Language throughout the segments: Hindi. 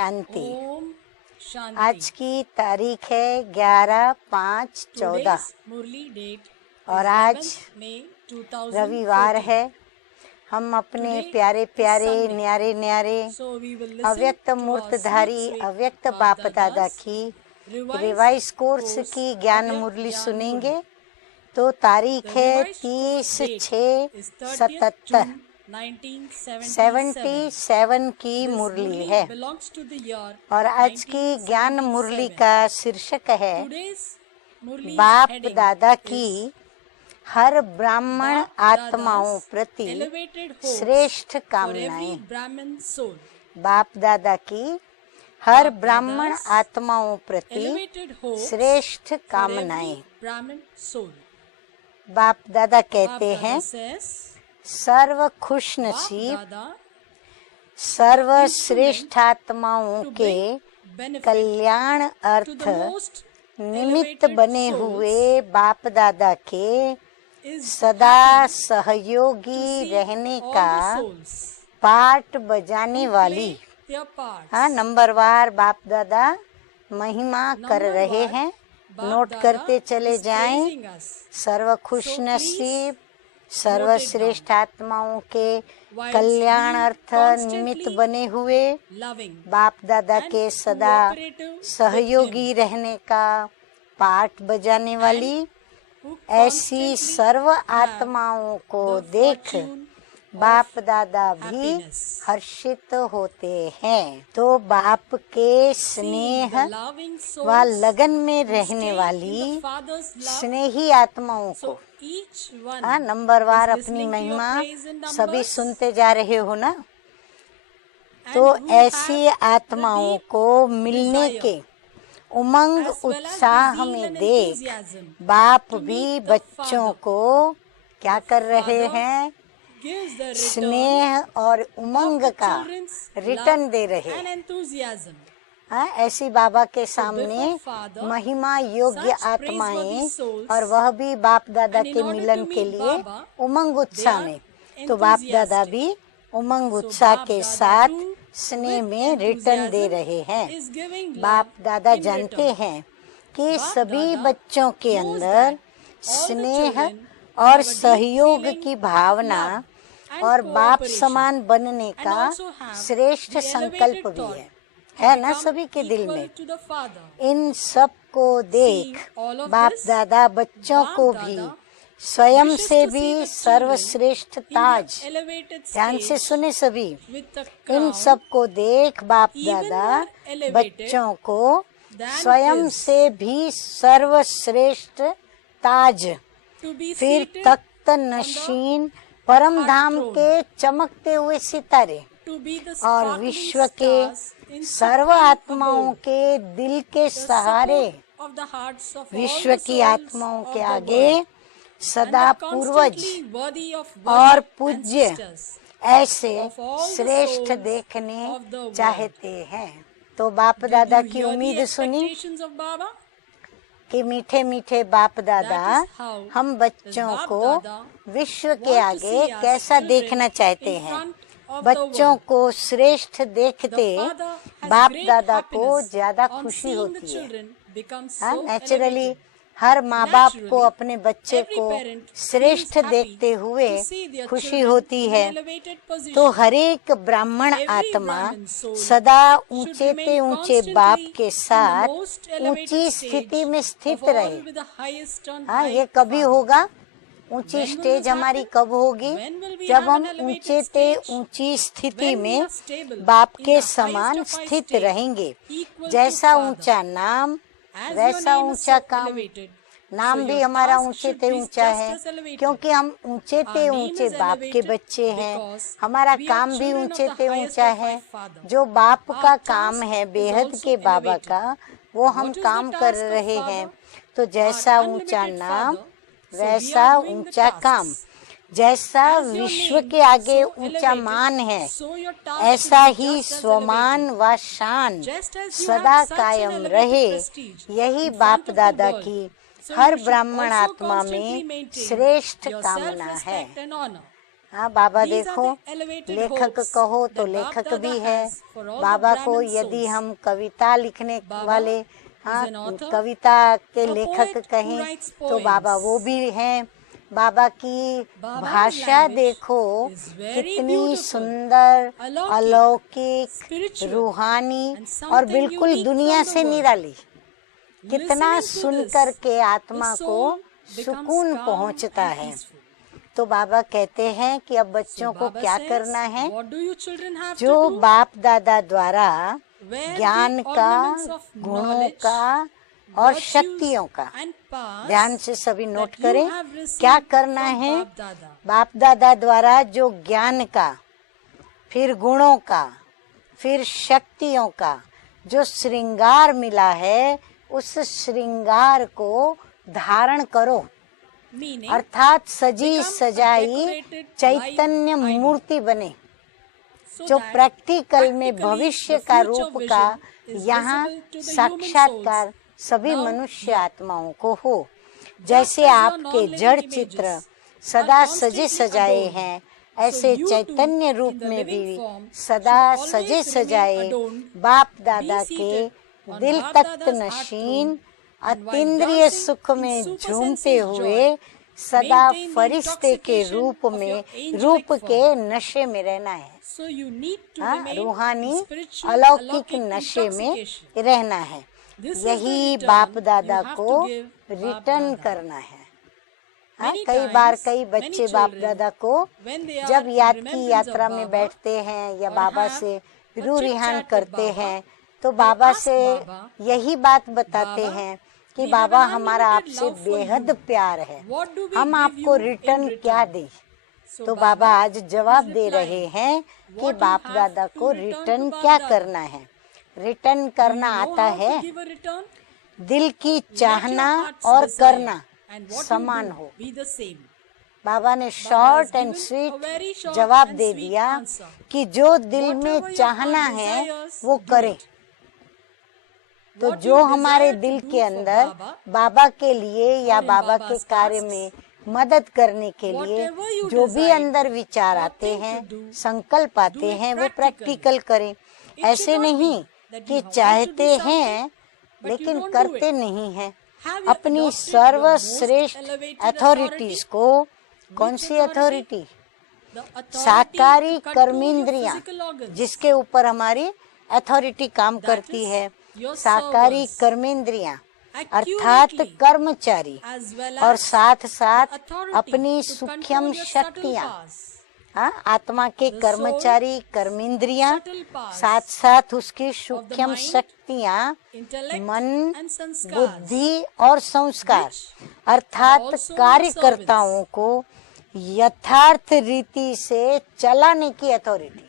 शांति। ओम शांति। आज की तारीख है 11/5/14 मुरली डेट और आज रविवार है। हम अपने प्यारे प्यारे न्यारे न्यारे अव्यक्त मूर्तधारी अव्यक्त बाप दादा की रिवाइज कोर्स की ज्ञान मुरली सुनेंगे। तो तारीख है 30/6/77 77 की मुरली है और आज की ज्ञान मुरली का शीर्षक है बाप दादा की हर ब्राह्मण आत्माओं प्रति श्रेष्ठ कामनाएं। बाप दादा की हर ब्राह्मण आत्माओं प्रति श्रेष्ठ कामनाएं। बाप दादा कहते हैं सर्व खुश नसीब सर्वश्रेष्ठ आत्माओं के कल्याण अर्थ निमित्त बने हुए बाप दादा के सदा सहयोगी रहने का पाठ बजाने वाली नंबरवार बाप दादा महिमा कर रहे हैं। नोट करते चले जाएं। सर्व खुश नसीब सर्वश्रेष्ठ आत्माओं के कल्याण अर्थ निमित्त बने हुए बाप दादा के सदा सहयोगी रहने का पाठ बजाने वाली ऐसी सर्व आत्माओं को देख बाप दादा भी हर्षित होते हैं। तो बाप के स्नेह व लगन में रहने वाली स्नेही आत्माओं को नंबरवार अपनी महिमा सभी सुनते जा रहे हो ना। तो ऐसी आत्माओं को मिलने के उमंग उत्साह में देख बाप भी बच्चों को क्या कर रहे हैं, स्नेह और उमंग का रिटर्न दे रहे हैं। ऐसी बाबा के सामने महिमा योग्य आत्माएं और वह भी बाप दादा के मिलन के लिए उमंग उत्साह में। तो बाप दादा भी उमंग उत्साह के साथ स्नेह में रिटर्न दे रहे हैं। बाप दादा जानते हैं कि सभी बच्चों के अंदर स्नेह और सहयोग की भावना और बाप समान बनने का श्रेष्ठ संकल्प भी है ना सभी के दिल में। इन सब को देख बाप दादा बच्चों को भी स्वयं से भी सर्वश्रेष्ठ ताज, ध्यान से सुने सभी, इन सब को देख बाप दादा बच्चों को स्वयं से भी सर्वश्रेष्ठ ताज, फिर तख्त नशीन परम धाम के चमकते हुए सितारे और विश्व के सर्व आत्माओं के दिल के सहारे, विश्व की आत्माओं के आगे सदा पूर्वज और पूज्य ऐसे श्रेष्ठ देखने चाहते हैं। तो बाप दादा की उम्मीद सुनी कि मीठे मीठे बाप दादा हम बच्चों को विश्व के आगे कैसा देखना चाहते हैं। बच्चों को श्रेष्ठ देखते बाप दादा को ज्यादा खुशी होती है। नेचुरली हर माँ बाप को अपने बच्चे को श्रेष्ठ देखते हुए खुशी होती है। तो हर एक ब्राह्मण आत्मा सदा ऊंचे ते ऊंचे बाप के साथ ऊंची स्थिति में स्थित रहे। ये कभी होगा? ऊंची स्टेज हमारी कब होगी? जब हम ऊंचे ते ऊंची स्थिति में बाप के समान स्थित रहेंगे। जैसा ऊंचा नाम वैसा ऊंचा काम। नाम भी हमारा ऊंचे ते ऊंचा है क्योंकि हम ऊंचे ते ऊंचे बाप के बच्चे हैं। हमारा काम भी ऊंचे ते ऊंचा है। जो बाप का काम है बेहद के बाबा का, वो हम काम कर रहे हैं। तो जैसा ऊंचा नाम वैसा ऊंचा काम। जैसा विश्व के आगे ऊंचा मान है, ऐसा ही स्वमान व शान सदा कायम रहे। यही बाप दादा की हर ब्राह्मण आत्मा में श्रेष्ठ कामना है। हाँ, बाबा These are देखो, the elevated लेखक hopes कहो तो that लेखक Bap भी Dada है। has for all the बाबा को Brahmin यदि souls. हम कविता लिखने Baba वाले, is हाँ, an author, कविता के a लेखक poet who कहें writes तो बाबा poems. वो भी हैं। बाबा की Baba's भाषा language देखो is very कितनी beautiful, सुंदर, अलौकिक, अलौकिक, spiritual, रूहानी and और something बिल्कुल unique दुनिया from the से world. निराली। कितना Listening to सुन this, कर के आत्मा the को soul becomes सुकून calm पहुंचता and है। peaceful. तो बाबा कहते हैं कि अब बच्चों So को Baba क्या says, करना है? what do you children have जो to do? बाप दादा द्वारा Wear ज्ञान the का, ornaments of गुणों knowledge, का और virtues शक्तियों का, and powers ध्यान से सभी नोट that you करें have received क्या करना from है। Bap Dada. बाप दादा द्वारा जो ज्ञान का, फिर गुणों का, फिर शक्तियों का जो श्रृंगार मिला है, उस श्रृंगार को धारण करो। Meaning, अर्थात सजी become a सजाई decorated चैतन्य live idol. मूर्ति बने, so जो that प्रैक्टिकल में practically भविष्य the का future रूप vision का is यहाँ visible to the human साक्षात्कार souls सभी now मनुष्य here. आत्माओं को हो। जैसे as your आपके non-living जड़ images चित्र are सदा constantly सजे सजाए adorned, हैं, so ऐसे you too चैतन्य in रूप the में living भी form सदा should always सजे remain सजाए adorned, बाप be दादा के seated on दिल Bap Takht Dada's heart Nashin throne, and while अतीन्द्रिय dancing सुख in में super झूमते senses हुए joy, सदा maintain the फरिश्ते के intoxication रूप of में, your angelic रूप form. के नशे में रहना है। So you need to हाँ, remain रूहानी in spiritual अलौकिक alaukic नशे में intoxication. रहना है। This is यही the बाप return दादा you have को to give Bap return Dada. करना है। हाँ, Many कई बार times, कई many बच्चे बाप children, दादा को when they जब are याद in की remembrance यात्रा of में Baba बैठते हैं या or बाबा have से a रू chit रिहान chat with करते Baba, हैं तो they बाबा ask से Baba, यही बात बताते Baba, हैं कि we have बाबा an हमारा unlimited आपसे love for बेहद you. प्यार है, What do we हम give आपको you in रिटर्न क्या return? दें। So तो बाबा आज जवाब is दे रहे replying, हैं कि what you बाप have दादा to को return रिटर्न to Bap क्या Dada. करना है। रिटर्न Do करना you know आता how है, to give a return? दिल की Let your चाहना heart's और desire करना and what you समान do हो। be the same. बाबा ने has short and given a sweet very short जवाब and दे sweet दिया answer. कि जो दिल Whatever में your चाहना heart है desires, वो do करे। it. तो What जो you हमारे desire to दिल do के for अंदर Baba, बाबा के लिए या or in बाबा के Baba's कार्य tasks, में मदद करने के लिए whatever you जो भी decide अंदर विचार or आते think to हैं, do, संकल्प do आते it हैं, वो practically. प्रैक्टिकल करें। It ऐसे should not नहीं be that कि you want to चाहते do हैं something, but you लेकिन don't do करते it. नहीं हैं। Have you अपनी adopted your most सर्वश्रेष्ठ elevated अथॉरिटीज authority? को, कौन Which सी authority? अथॉरिटी? The authority साकारी to control your कर्मेंद्रियां, physical organs. जिसके ऊपर हमारी अथॉरिटी काम That करती is है। your साकारी servers. कर्मेंद्रियां अर्थात Accurately, कर्मचारी as well और as साथ साथ the authority अपनी to सूक्ष्म control your subtle शक्तियां, powers. हाँ, आत्मा के The कर्मचारी कर्मेंद्रियां, subtle powers साथ साथ उसकी of the सूक्ष्म mind, शक्तियां, intellect मन, and संस्कार, बुद्धि और संस्कार, which अर्थात are also कार्यकर्ताओं को यथार्थ रीति से चलाने की अथॉरिटी।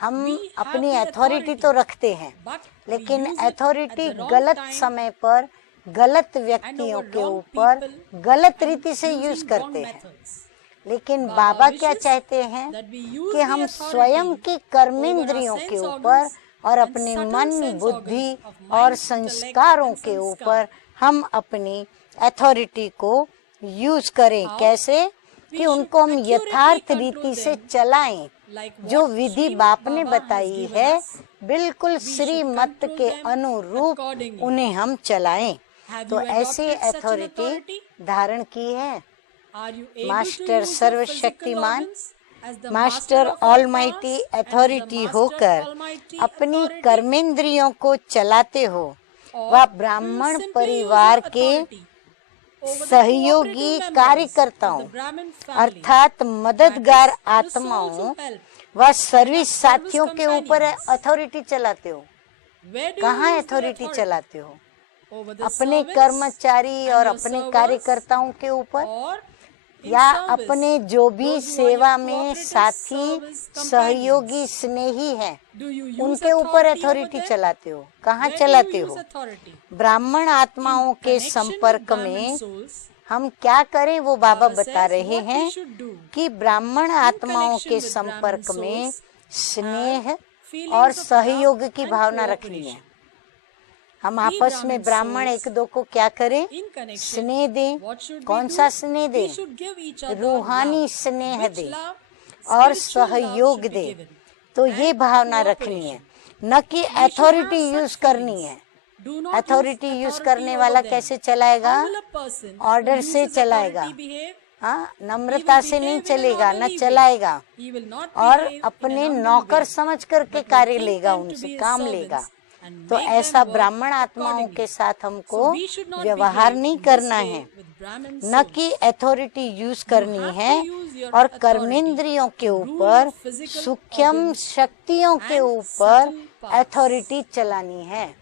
हम We have अपनी the अथॉरिटी authority, तो रखते हैं, but we लेकिन use it authority at the wrong गलत time समय पर गलत and व्यक्तियों over के wrong ऊपर people गलत and रीति से यूज using करते wrong हैं। methods. लेकिन Baba बाबा क्या wishes चाहते हैं that we use कि the हम authority स्वयं की over कर्मेंद्रियों our के sense ऊपर organs और and अपने subtle मन, sense बुद्धि organs of और mind, संस्कारों intellect के and ऊपर संस्कार। हम अपनी अथॉरिटी को यूज करें। How? कैसे We कि should उनको हम accurately यथार्थ control रीति से them, चलाएं। like जो what विधि Sri बाप ने Baba has बताई given है, us, बिल्कुल we should श्रीमत control के them अनुरूप accordingly. उन्हें हम चलाएं। Have तो you ऐसी adopted such an authority authority? धारण की है। Are you able to master use your सर्वशक्तिमान, physical organs as the master master of all almighty powers and as the authority master होकर almighty अपनी authority? कर्मेंद्रियों को चलाते हो, Or वह do you ब्राह्मण simply use परिवार your के authority over the सहयोगी cooperative members कार्यकर्ताओं of the Brahmin family, अर्थात मददगार that is, the souls आत्माओं who help, व सर्विस and साथियों service के ऊपर companions? अथॉरिटी चलाते हो? where do कहाँ you use the authority authority? चलाते हो? Over the अपने servants कर्मचारी and और your अपने servers, कार्यकर्ताओं के ऊपर or in या service, अपने जो भी those who are सेवा your में cooperative साथी service companions? सहयोगी स्नेही हैं, Do you use उनके ऊपर authority over अथॉरिटी them? चलाते हो? कहाँ Where do चलाते you हो? use authority? ब्राह्मण आत्माओं In के connection with संपर्क Brahmin में souls, हम क्या करें वो बाबा Baba बता says रहे what we हैं should do. कि ब्राह्मण In आत्माओं connection के with संपर्क Brahmin में souls, स्नेह have feelings और of सहयोग love की and भावना रखनी है। cooperation. हम we आपस में Brahmin ब्राह्मण souls एक दो को क्या करें? in connection, स्नेह दें। what should we कौन do? सा स्नेह We दें? should give each other रूहानी love. स्नेह Which दें love? और Spiritual love सहयोग should be दें। given. तो ये And भावना रखनी है, cooperation. न कि We should have authority such use करनी feelings. है। Do not authority use use authority करने over वाला them. कैसे चलाएगा? How will a person who order से uses चलाएगा। authority behave? हाँ, He नम्रता will से नहीं behave in an चलेगा, न orderly way. चलाएगा, He will not और behave in अपने an humble नौकर way, समझ करके but will कार्य think लेगा, them to उनसे be his काम servants लेगा। and तो make ऐसा them work ब्राह्मण आत्माओं accordingly. के साथ हमको So we should not व्यवहार behave नहीं in this करना way है, with Brahmin न souls. कि अथॉरिटी यूज करनी have है, to use your और authority कर्मेंद्रियों के to rule ऊपर, your physical सूक्ष्म organs शक्तियों के and ऊपर subtle parts. अथॉरिटी चलानी है।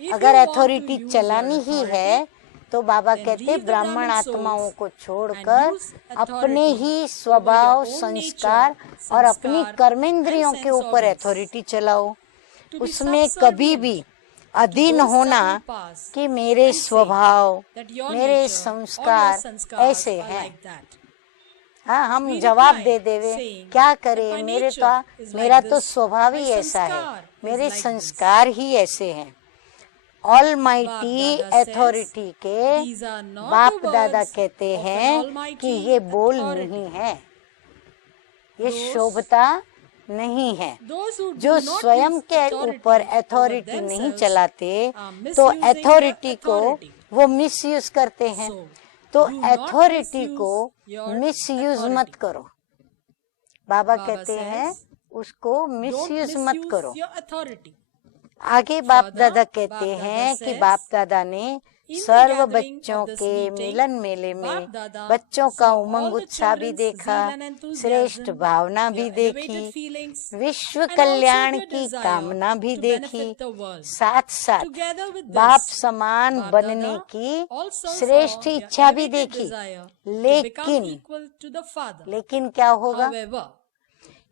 If अगर you want to authority use चलानी your ही authority, है तो बाबा then कहते leave the ब्राह्मण Brahmin souls आत्माओं को and छोड़कर use अपने authority ही over स्वभाव, your own संस्कार nature, और अपनी संस्कार कर्मेंद्रियों and के sense ऊपर organs. अथॉरिटी चलाओ। To be उसमें subservient कभी भी अधीन those होना subtle parts कि मेरे and say स्वभाव, that your मेरे nature or your संस्कार sanskars ऐसे are हैं। like that. हाँ, हम We जवाब reply दे देवे, saying क्या that करें, my मेरे nature is मेरा like तो this, स्वभाव ही my ऐसा है, sanskar is मेरे like संस्कार ही ऐसे हैं। Almighty Bap Dada authority says, के "These are not बाप the दादा words कहते of an हैं almighty कि ये बोल authority. नहीं है, ये Those- शोभता नहीं है। Those who जो do not स्वयं use के authority ऊपर over अथॉरिटी नहीं themselves चलाते are तो misusing अथॉरिटी the को authority. वो मिसयूज करते हैं। So, तो do not अथॉरिटी misuse को your मिसयूज authority. मत करो। बाबा Baba कहते हैं says, उसको don't मिसयूज मत misuse करो। your authority. आगे बाप Further, दादा कहते Bap Dada हैं कि says, बाप दादा ने In the सर्व gathering बच्चों of this के meeting, मिलन मेले में Bap Dada बच्चों का saw उमंग all the उत्साह भी children's देखा, zeal and enthusiasm, श्रेष्ठ भावना भी their देखी, elevated feelings, विश्व and also कल्याण their की desire कामना भी to देखी। benefit the world. साथ साथ Together with this, बाप समान Bap बनने Dada की also saw श्रेष्ठ their इच्छा भी elevated देखी। desire to become लेकिन equal to the Father. लेकिन क्या होगा? However,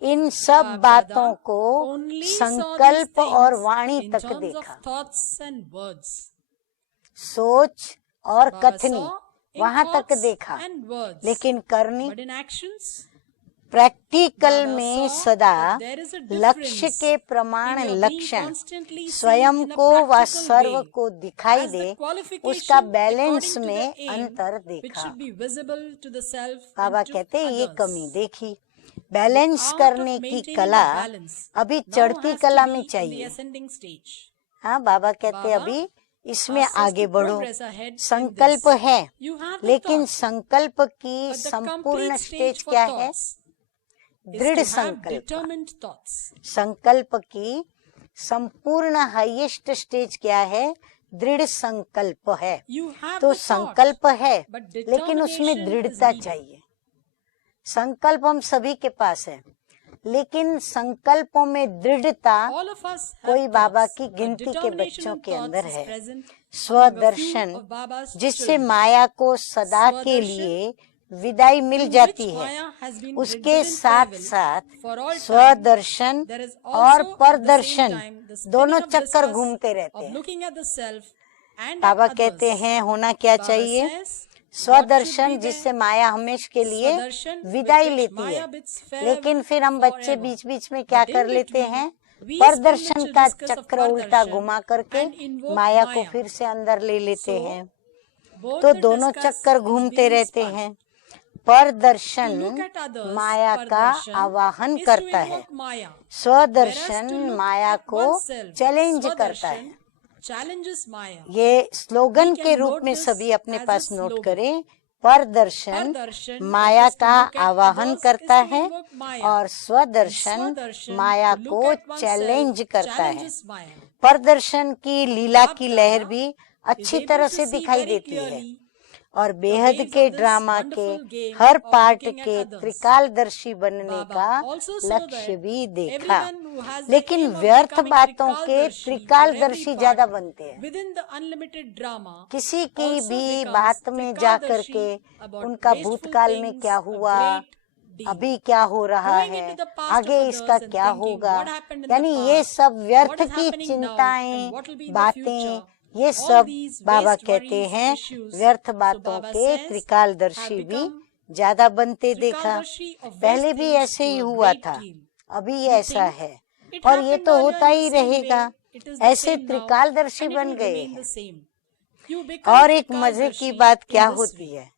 इन सब Bap बातों Dada को only saw these संकल्प और things वाणी in तक terms देखा। of thoughts and words. सोच और Baba कथनी saw in वहां तक thoughts देखा, and words. लेकिन करनी But in actions, practical Baba में saw सदा that there is a लक्ष्य difference के प्रमाण in your being लक्षण constantly seen स्वयं in a को व practical सर्व way को दिखाई as the दे, qualification उसका बैलेंस according to में the aim अंतर which देखा। should be visible to the self Baba and to कहते हैं ये others. कमी देखी। बैलेंस The art करने of की maintaining कला the balance अभी now चढ़ती has to कला be में in the चाहिए। ascending stage. हाँ, बाबा कहते हैं बाबा अभी इसमें asks us आगे to बढ़ो। progress ahead in संकल्प this. है, You have the लेकिन thought, संकल्प की but the संपूर्ण complete स्टेज stage for क्या है? thoughts is दृढ़ to have संकल्प। determined thoughts. संकल्प की संपूर्ण हाईएस्ट स्टेज क्या है? दृढ़ संकल्प है। You have तो the thought, संकल्प है, but लेकिन उसमें determination दृढ़ता is needed. चाहिए। संकल्प हम सभी के पास है, लेकिन संकल्पों में दृढ़ता All of us have कोई बाबा thoughts, की but गिनती के determination बच्चों and के thoughts अंदर is है। present among a few स्वदर्शन of Baba's जिससे children. माया को सदा के स्वदर्शन, लिए विदाई मिल To जाती which है, Maya has been उसके rid in साथ farewell साथ for all time. स्वदर्शन There is और also at the same परदर्शन time the spinning दोनों of चक्कर discus घूमते रहते of हैं। looking at the self and Baba at कहते others. हैं होना क्या Baba चाहिए? says, स्वदर्शन what should be जिससे there? माया हमेश के लिए स्वदर्शन with विदाई which लेती Maya है, bids farewell लेकिन फिर हम बच्चे forever. बीच बीच में क्या But in कर लेते between, हैं? we परदर्शन spin the का discus of चक्र उल्टा परदर्शन घुमा करके and invoke माया को Maya. फिर से अंदर ले लेते So, हैं। both तो the दोनों discus चक्कर is घूमते being रहते spun. हैं। परदर्शन To look at others, माया का परदर्शन आवाहन is to करता है, invoke Maya. स्वदर्शन Whereas to look Maya at को oneself, चैलेंज करता स्वदर्शन है। challenges Maya. ये स्लोगन We can के रूप note में this सभी अपने as a pass note slogan. करें। परदर्शन परदर्शन माया that is to का look at आवाहन others करता is to है invoke Maya. और स्वदर्शन स्वदर्शन माया to look को at oneself चैलेंज करता है। challenges Maya. परदर्शन की लीला बाप की दादा लहर भी is अच्छी able तरह to से see दिखाई very देती है clearly और the बेहद ways के of this ड्रामा के wonderful game her of part looking at के others. त्रिकालदर्शी बनने Baba का also saw लक्ष्य that भी देखा, everyone who has the लेकिन aim of व्यर्थ becoming बातों के त्रिकालदर्शी for त्रिकालदर्शी every ज्यादा part बनते हैं। within the unlimited drama किसी की also भी becomes बात में जा त्रिकालदर्शी करके about उनका wasteful भूतकाल में things, क्या a हुआ, great deed. अभी क्या हो रहा Going है, into the past आगे of इसका others and क्या thinking होगा, what happened in the यानी ये past, सब व्यर्थ what is की happening now चिंताएं, and what will be in the बातें, future, ये all सब these बाबा waste कहते worries, हैं issues. व्यर्थ So बातों Baba के says, त्रिकालदर्शी have भी become ज्यादा बनते देखा। त्रिकालदर्शी of waste पहले भी things ऐसे ही to a हुआ great था, deal. अभी We ऐसा think है it और ये happened तो earlier होता in ही the same रहेगा। way it is the ऐसे same now, त्रिकालदर्शी and it बन will गए remain हैं। the same. You become और एक मजे की Trikaldarshi बात in क्या this होती way. है,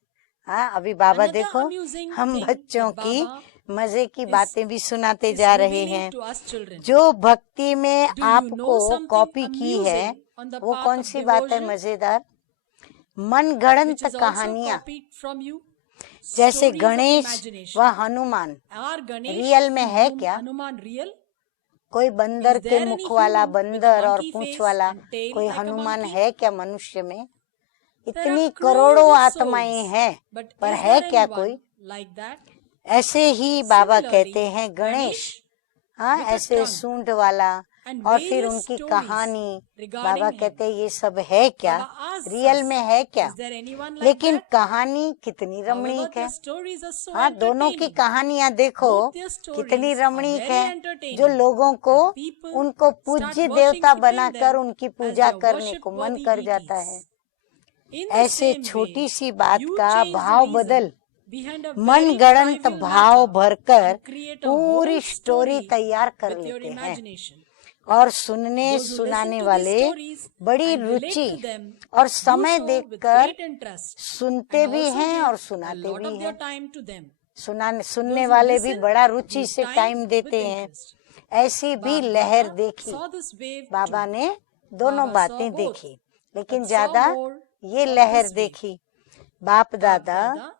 हाँ अभी बाबा Another देखो amusing हम thing बच्चों that की Baba मजे की is- बातें भी सुनाते is जा रहे revealing हैं। to us children. जो भक्ति में Do you know आपको something कॉपी की है amusing on the वो path कौन of सी बात है devotion, मजेदार? which मनगढ़ंत is also कहानियां, copied from you? जैसे Stories of गणेश imagination. व हनुमान Are Ganesh रियल में है and क्या? Hanuman real? कोई बंदर Is के there any मुख वाला human with a बंदर और monkey पूंछ face वाला and tail कोई like a हनुमान monkey? है क्या मनुष्य में? There इतनी are करोड़ों crores of आत्माएं souls, हैं, but पर is है there क्या anyone कोई? like that? ऐसे ही बाबा Similarly, कहते हैं गणेश, Ganesh हाँ with a ऐसे trunk सूंड वाला, and और फिर various उनकी stories कहानी। regarding बाबा him. कहते हैं ये सब है क्या, Baba asks रियल us, में है क्या? is there anyone like लेकिन that? कहानी कितनी However, रमणीक है। their stories are so हाँ दोनों की entertaining. कहानियां देखो Both their stories कितनी are रमणीक very है, entertaining. जो लोगों को And people उनको start पूज्य देवता worshipping बनाकर them उनकी as पूजा their करने को मन worship-worthy कर जाता है। deities. In the ऐसे same छोटी way, सी बात you का change the भाव reason बदल behind a मन very गढ़ंत trivial भाव matter भरकर and create a पूरी whole स्टोरी story तैयार कर with your लेते हैं, imagination. और सुनने Those who सुनाने listen to these वाले stories बड़ी and relate Ruchi to them और do समय so with देखकर great interest सुनते and भी also हैं give और a सुनाते lot भी of their हैं। time to them. सुनने Those who वाले भी listen बड़ा रुचि give से time टाइम with देते हैं। interest. ऐसी भी लहर Baba देखी, saw this wave Baba too. ने दोनों Baba बातें saw both, देखी, लेकिन but saw ज्यादा more ये of लहर this wave. देखी। बाप दादा Dada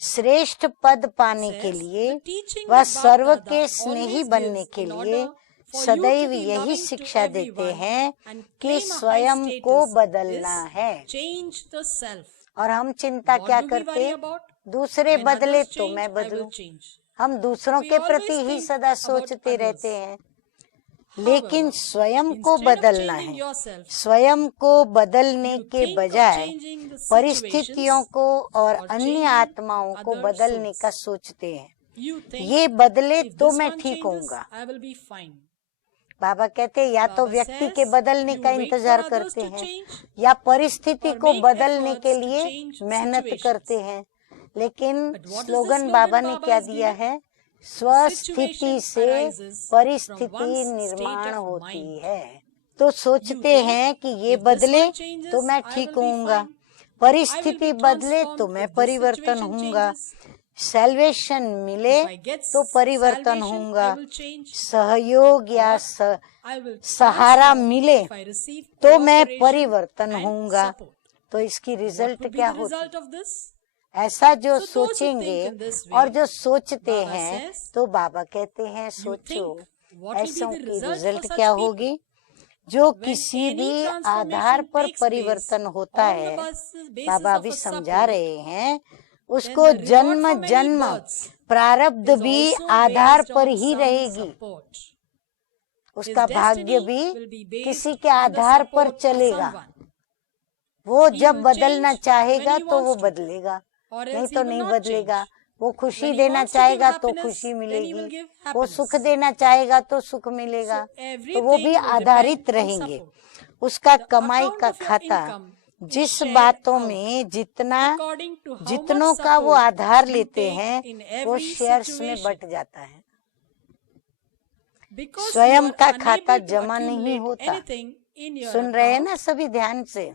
श्रेष्ठ पद पाने के says लिए the teaching व that सर्व Bap के Dada स्नेही always बनने gives के in लिए order for you to सदैव be यही loving to शिक्षा देते everyone हैं and कि claim a high स्वयं को status बदलना is है। change the self. और हम चिंता What क्या do we करते, worry about? दूसरे When बदले others तो change, मैं I will बदलूं। change. हम दूसरों We के always प्रति ही think सदा about सोचते others. रहते हैं, लेकिन However, स्वयं को instead of बदलना changing है। yourself, स्वयं को बदलने you के think of बजाय changing the परिस्थितियों situations को और or अन्य changing आत्माओं को other बदलने souls. का सोचते हैं। You think ये बदले if तो this मैं one ठीक changes, होऊंगा। I will be fine. बाबा कहते हैं या तो Baba व्यक्ति says, के बदलने you का wait इंतजार for others करते to हैं change या परिस्थिति or को make बदलने efforts के to लिए change मेहनत situations. करते हैं। लेकिन But what is the slogan slogan बाबा ने Baba क्या has दिया given? है, स्वस्थिति Situation से arises from परिस्थिति one's state निर्माण of होती mind. है। तो सोचते You think, हैं कि ये if this बदले one changes, तो मैं I ठीक will be होऊंगा, fine. I will परिस्थिति be बदले तो transformed मैं if this परिवर्तन situation होऊंगा, changes. सैल्वेशन मिले If I get तो परिवर्तन salvation, होऊंगा, I will change. सहयोग या Or I will Sahara transform मिले if I receive तो मैं cooperation परिवर्तन and होऊंगा। support. तो इसकी What रिजल्ट would be क्या the होती? result of this? ऐसा जो So those who सोचेंगे think in this way, और जो सोचते Baba हैं, says, तो बाबा कहते हैं you सोचो think what will be ऐसों the की result रिजल्ट for such क्या people? होगी। जो When किसी any भी transformation आधार पर takes place परिवर्तन होता on the है, basis बाबा of भी a समझा support, रहे हैं, then उसको the reward जन्म for many जन्म births प्रारब्ध is भी also आधार based पर on ही some रहेगी। support. उसका His भाग्य destiny भी will be based किसी के on the आधार पर support of चलेगा। someone. वो He जब will बदलना change चाहेगा when he तो वो wants to, बदलेगा, or नहीं else तो he will नहीं not बदलेगा। change. वो खुशी When he देना wants to give चाहेगा तो happiness, खुशी then he will मिलेगी, give वो happiness. सुख देना चाहेगा तो सुख मिलेगा। So तो वो भी everything will आधारित depend on रहेंगे। support. उसका The कमाई account का of your खाता income is जिस shared बातों out में जितना according to how जितनों much का वो support आधार you लेते take हैं, in वो every शेयर्स में situation. बट जाता है। Because you स्वयं are का खाता unable to जमा नहीं accumulate होता। anything in your सुन रहे हैं ना account, सभी ध्यान से।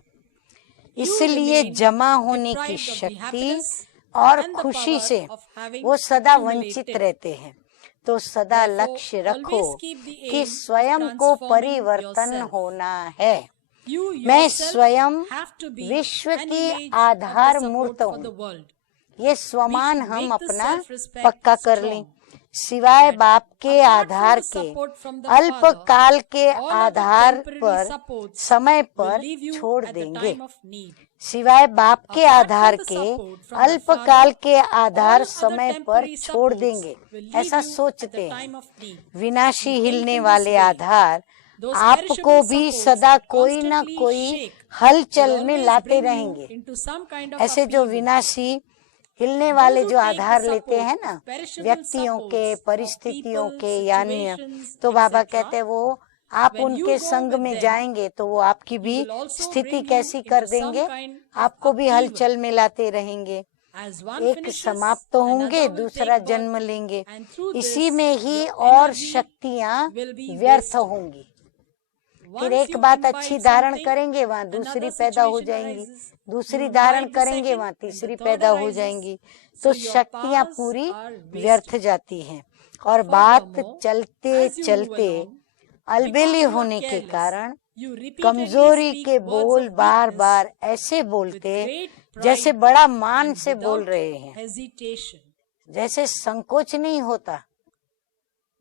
you इसलिए remain जमा होने की deprived of the शक्ति happiness और and the खुशी power से of having वो सदा वंचित accumulated. रहते हैं। तो सदा Therefore, लक्ष्य रखो always keep the कि aim of स्वयं को transforming परिवर्तन yourself. होना है। You मैं yourself स्वयं have to be विश्व an की image आधार of the मूर्त support for the हूँ। world. ये स्वमान We should हम make the अपना self-respect पक्का कर strong. लें। सिवाय That बाप के apart from आधार the के support from the अल्प Father, काल के all other आधार temporary पर supports समय will पर leave you छोड़ at the देंगे। time of need. सिवाय बाप के Apart आधार from the के support from the अल्प Father, काल के आधार all other समय पर temporary छोड़ supports देंगे, will leave ऐसा you at सोचते the हैं। time of need. विनाशी You think हिलने in this वाले way. आधार Those आपको perishable भी supports सदा that कोई ना constantly कोई shake हलचल will में always लाते bring you रहेंगे। into some kind of ऐसे जो upheaval. विनाशी हिलने Those वाले who जो take आधार the लेते support हैं ना, of perishable व्यक्तियों के, supports of परिस्थितियों people, के या अन्य, situations, तो बाबा etc., कहते हैं वो आप when you उनके go संग with में them, जाएंगे तो वो आपकी भी will also स्थिति bring you कैसी कर into some देंगे, kind of आपको भी upheaval. हलचल में लाते रहेंगे। As one एक finishes, समाप्त होंगे, another will दूसरा take जन्म birth, लेंगे। and through इसी this, में ही your और energy शक्तियां will be व्यर्थ wasted. होंगी। फिर Once एक you बात imbibe अच्छी धारण something, करेंगे वहाँ दूसरी another पैदा हो situation जाएंगी, arises. दूसरी You धारण imbibe the करेंगे second, वहाँ and the तीसरी third पैदा हो arises. जाएंगी, So तो your शक्तियाँ powers पूरी are व्यर्थ wasted. जाती हैं। और बात Furthermore, चलते as you move चलते along, अलबेली because you are होने के careless, कारण you repeatedly कमजोरी speak के words बोल of बार weakness बार ऐसे with बोलते great जैसे pride बड़ा मान and से बोल without रहे हैं, hesitation. जैसे संकोच नहीं होता,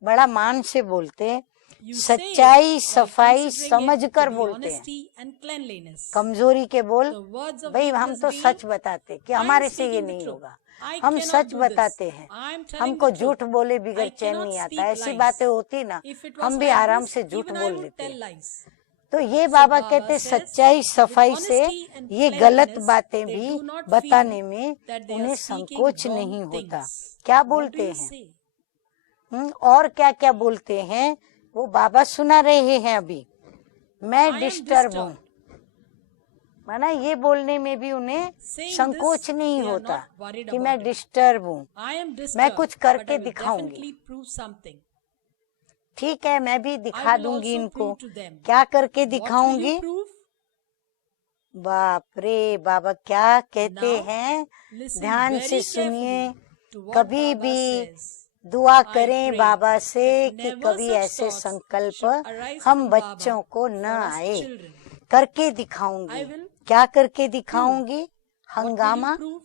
बड़ा मान से बोलते, You say सच्चाई while सफाई considering it समझकर to be बोलते हैं। honesty and cleanliness. कमजोरी के बोल, The words of भाई हम weakness तो being, सच बताते कि I am हमारे से ये speaking the नहीं truth. होगा, I हम cannot सच do बताते this. हैं, I am telling हमको the झूठ truth. बोले बिगर I चैन cannot नहीं speak आता, ऐसी lies. बातें होती ना, If it was हम भी like आराम this, से झूठ even I बोल would लेते tell हैं। lies. तो ये So बाबा Baba कहते says, सच्चाई with सफाई से honesty and ये गलत cleanliness, बातें they भी do not बताने feel में that they are उन्हें speaking संकोच wrong नहीं होता। things. क्या What do बोलते you हैं? say? और क्या क्या बोलते हैं वो बाबा सुना रहे हैं अभी। I मैं am डिस्टर्ब हूँ, disturbed. माना ये बोलने में भी उन्हें Saying संकोच this, नहीं they are होता not worried कि about मैं it. डिस्टर्ब हूँ, I am मैं disturbed, कुछ but करके I will दिखाऊंगी। definitely prove something. ठीक है, मैं भी I दिखा will दूंगी also इनको, prove to them. क्या करके What will दिखाऊंगी? you prove? बाप रे, बाबा क्या कहते Now, हैं, listen ध्यान very से सुनिए। carefully to what कभी Baba भी says. दुआ I करें pray बाबा से that कि never कभी such ऐसे thoughts संकल्प should arise हम from बच्चों Baba को न for us आए। children. करके I दिखाऊंगी। will क्या करके दिखाऊंगी? What will हंगामा, you prove?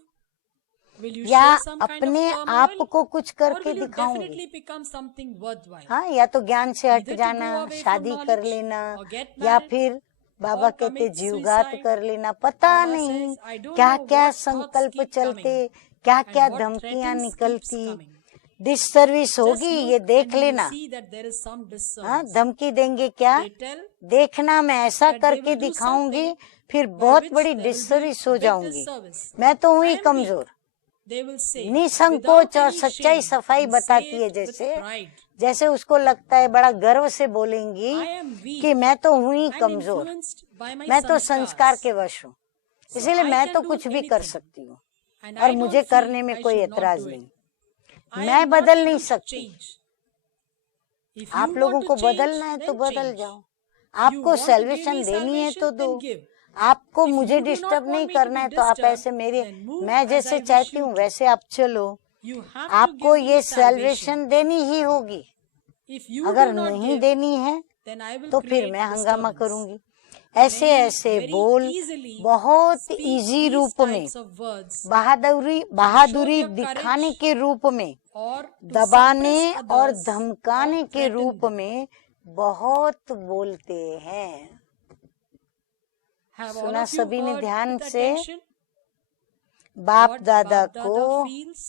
Will you या show some kind of अपने आप turmoil? को कुछ Or करके will you दिखाऊंगी? definitely become something worthwhile? हाँ, या तो ज्ञान से हट Either to जाना, go away from शादी कर knowledge लेना, or get या married फिर बाबा or कहते commit जीवघात suicide. कर लेना। पता Baba नहीं says, I don't क्या know क्या what thoughts संकल्प keep चलते, coming क्या क्या and what धमकियां threatens keeps निकलती। coming. डिससर्विस Just होगी, ये look देख and you will लेना। see that there is some हाँ, disservice. धमकी देंगे क्या? They tell देखना मैं ऐसा that they करके will do दिखाऊंगी, something फिर by बहुत which बड़ी there will be disservice a हो big जाऊंगी, disservice. मैं तो हूँ I ही am weak. कमजोर। They will say निसंकोच without और any सच्चाई shame सफाई and say बताती है, it with जैसे pride. जैसे उसको लगता है बड़ा गर्व से बोलेंगी I am weak कि मैं तो हूँ ही and कमजोर, influenced by my मैं तो संस्कार sanskars. के वश हूँ, So इसीलिए I मैं can तो do कुछ भी कर anything. सकती हूँ And और I मुझे don't feel करने में I कोई should not एतराज do it. नहीं। I मैं am not बदल able नहीं to सकती। change. If आप you लोगों want को to change, बदलना है तो then बदल change. जाओ। You आपको want to give salvation me देनी है तो salvation, दो। then give. आपको If मुझे you do not disturb want नहीं me to करना be है तो आप disturbed, ऐसे मेरे, then move मैं as जैसे I wish चाहती you हूँ to. वैसे आप चलो। You have to आपको give ये me salvation. सैल्वेशन देनी ही होगी। If you अगर do not नहीं give, देनी है then I will तो फिर create मैं हंगामा disturbance. करूंगी। ऐसे Many ऐसे very बोल easily बहुत speak इजी these रूप में, types of words बहादुरी their दिखाने courage के रूप में, or to दबाने suppress और others धमकाने or के threaten रूप them. में बहुत बोलते हैं। Have all सुना of you सभी ने heard ध्यान with से? attention बाप what दादा Bap को Dada feels?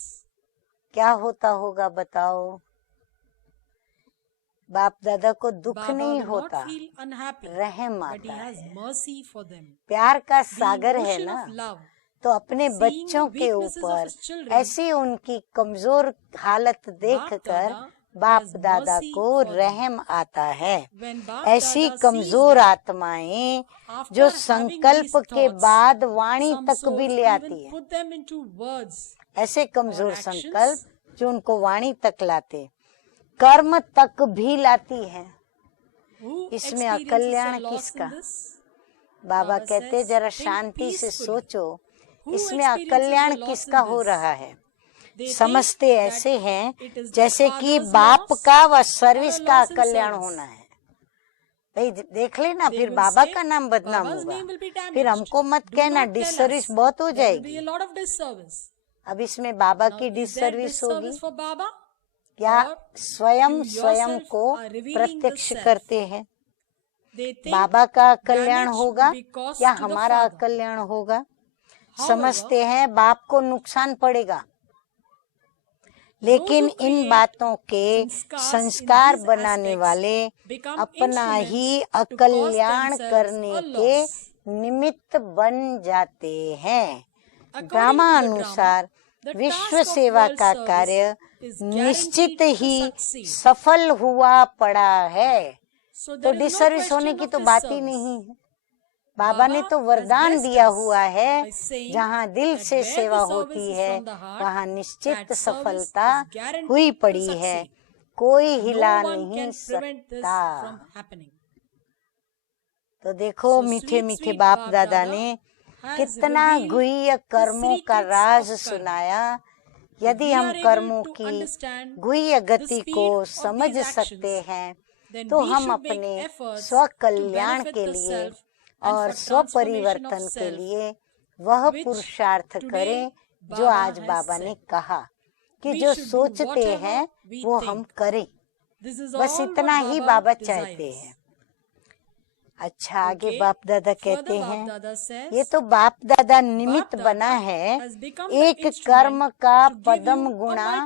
क्या होता होगा बताओ? बाप दादा को दुख Baba नहीं will होता, not feel unhappy, रहम but he आता has है। mercy for them. प्यार का The सागर है ocean ना, of love, तो अपने seeing बच्चों the के weaknesses of ऊपर his children, ऐसी उनकी कमजोर हालत देखकर Dada बाप has दादा mercy को for them. रहम आता है। When Bap ऐसी Dada sees कमजोर them, आत्माएं after जो having संकल्प these के thoughts, बाद वाणी some तक भी souls ले आती even है। put them into words ऐसे कमजोर or actions संकल्प जो उनको वाणी तक लाते, कर्म तक भी लाती है। who इसमें experiences अकल्याण a loss किसका? in this? बाबा Baba कहते says, जरा think शांति से peacefully. सोचो, Who इसमें experiences अकल्याण a loss किसका in हो this? रहा है? They think समझते that ऐसे हैं it is the जैसे कि father's बाप loss का व or सर्विस a का loss in कल्याण service. होना है। भाई देख लेना, They फिर will बाबा say, का नाम बदनाम Baba's होगा, name will be फिर damaged. हमको मत Do कहना, not tell डिससर्विस us. बहुत हो There will be जाएगी। a lot of disservice. अब इसमें बाबा Now, की is there डिससर्विस होगी disservice for Baba? क्या? Or स्वयं you स्वयं yourself को are revealing the प्रत्यक्ष self. करते हैं। They think बाबा का कल्याण damage होगा will be caused या to the हमारा father. कल्याण होगा? However, समझते हैं बाप को नुकसान पड़ेगा, लेकिन those who इन create बातों के sanskars in संस्कार these बनाने aspects वाले become अपना instruments he to cause अकल्याण themselves करने a के loss. निमित्त बन जाते हैं। According drama to the drama, अनुसार the विश्व task of सेवा world का service कार्य is निश्चित guaranteed to ही succeed. सफल हुआ पड़ा है। So तो there is no डिससर्विस होने question की of तो बात ही disservice. नहीं है। बाबा ने Baba तो has वरदान blessed दिया us हुआ है, by saying जहाँ दिल that से where सेवा the service होती is है from the heart, वहाँ निश्चित that service सफलता is guaranteed हुई to पड़ी है, succeed. कोई No हिला one नहीं can prevent this सकता। from happening. तो देखो मीठे मीठे बाप दादा ने कितना गुह्य कर्मों का राज सुनाया। यदि हम कर्मों की गुह्य गति को समझ सकते हैं तो हम अपने स्व कल्याण के लिए और स्व परिवर्तन के लिए वह पुरुषार्थ करें जो आज बाबा ने कहा कि जो सोचते हैं वो हम करें। बस इतना ही बाबा चाहते हैं। अच्छा, आगे बाप दादा कहते हैं, ये तो बाप दादा निमित्त बना है एक कर्म का पदम गुणा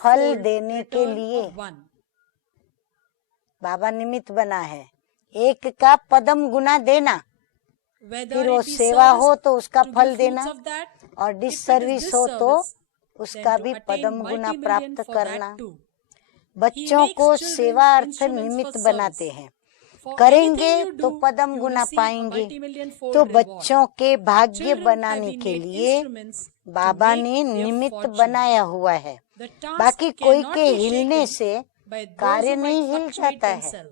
फल देने के लिए। बाबा निमित्त बना है एक का पदम गुना देना, फिर वो सेवा हो तो उसका फल देना और डिसर्विस हो तो उसका भी पदम गुना प्राप्त करना। बच्चों को सेवा अर्थ निमित्त बनाते हैं, करेंगे तो पदम गुना पाएंगे। तो बच्चों के भाग्य बनाने के लिए बाबा ने निमित्त बनाया हुआ है। बाकी कोई के हिलने से कार्य नहीं हिल जाता है।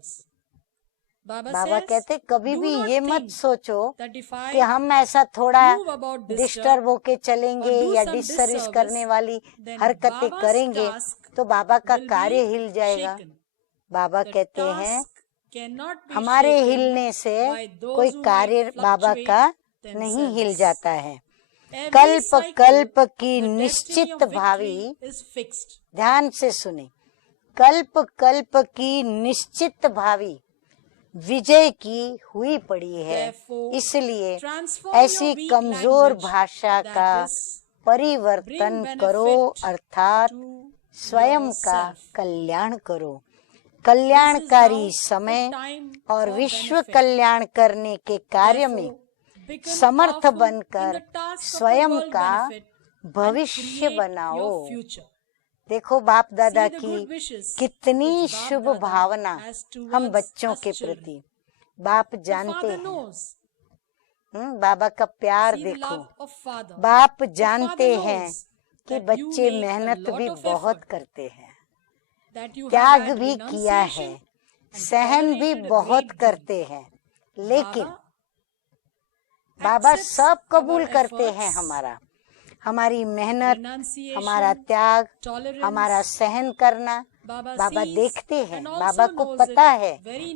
बाबा कहते कभी भी ये मत सोचो कि हम ऐसा थोड़ा डिस्टर्ब होके चलेंगे या डिसर्विस करने वाली हरकतें करेंगे तो बाबा का कार्य हिल जाएगा। बाबा कहते हैं हमारे हिलने से कोई कार्य बाबा का नहीं हिल जाता है। कल्प कल्प की निश्चित भावी, ध्यान से सुने, कल्प कल्प की निश्चित भावी विजय की हुई पड़ी है। इसलिए ऐसी कमजोर भाषा का परिवर्तन करो, अर्थात स्वयं का कल्याण करो। कल्याणकारी समय और विश्व कल्याण करने के कार्य में समर्थ बनकर स्वयं का भविष्य बनाओ। देखो बाप दादा की कितनी शुभ भावना हम बच्चों के प्रति। बाप जानते हैं, बाबा का प्यार देखो। बाप जानते हैं कि बच्चे मेहनत भी बहुत करते हैं, त्याग भी किया है, सहन भी बहुत करते हैं, लेकिन बाबा सब कबूल करते हैं। हमारी मेहनत, हमारा त्याग, हमारा सहन करना बाबा देखते हैं, बाबा को पता है